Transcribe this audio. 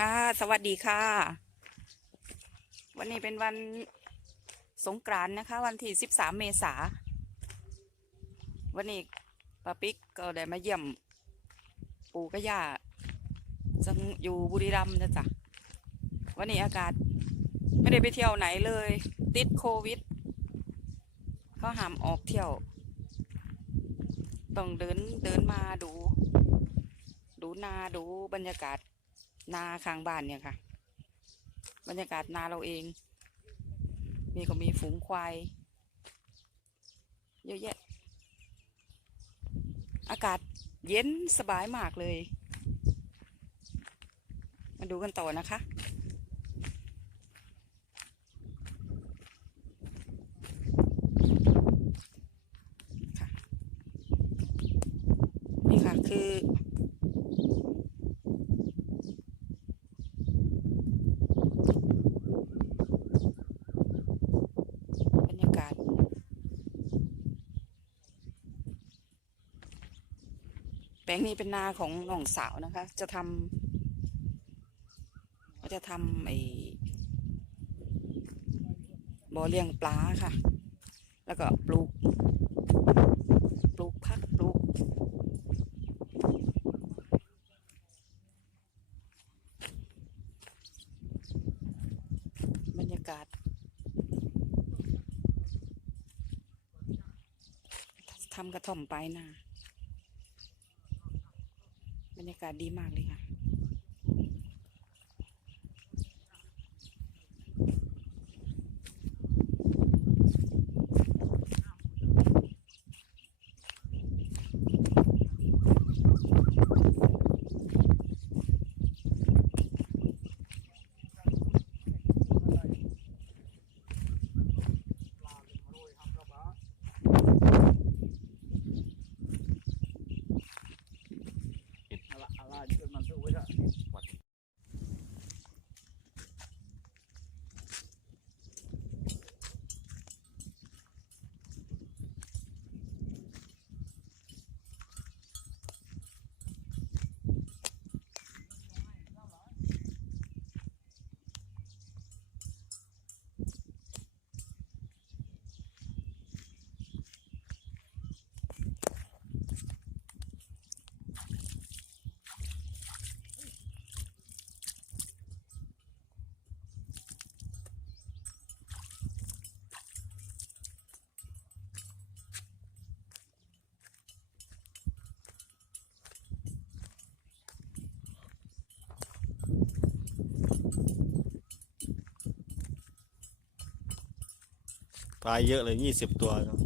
ค่ะ สวัสดีค่ะ วันนี้เป็นวันสงกรานต์นะคะ วันที่สิบสามเมษา วันนี้ป้าปิ๊กก็ได้มาเยี่ยม ปู่กับย่าจังอยู่บุรีรัมย์นะจ๊ะวันนี้อากาศไม่ได้ไปเที่ยวไหนเลย ติดโควิด เขาห้ามออกเที่ยว ต้องเดินเดินมาดู ดูนาดูบรรยากาศ นาข้างบ้านเนี่ยค่ะ บรรยากาศนาเราเอง มีก็มีฝูงควาย เยอะแยะ อากาศเย็นสบายมากเลย มาดูกันต่อนะคะค่ะนี่ค่ะคือ บรรยากาศ แป ลงนี้เป็นนาของน้องสาวนะคะ จะทำก็จะทำไอ้บ่อเลี้ยงปลาค่ะ แล้วก็ปลูก ปลูกพักปลูก บรรยากาศทำกระท่อมไปนะ บรรยากาศดีมากเลยค่ะ ปลายเยอะเลยยี่สิบตัวครับ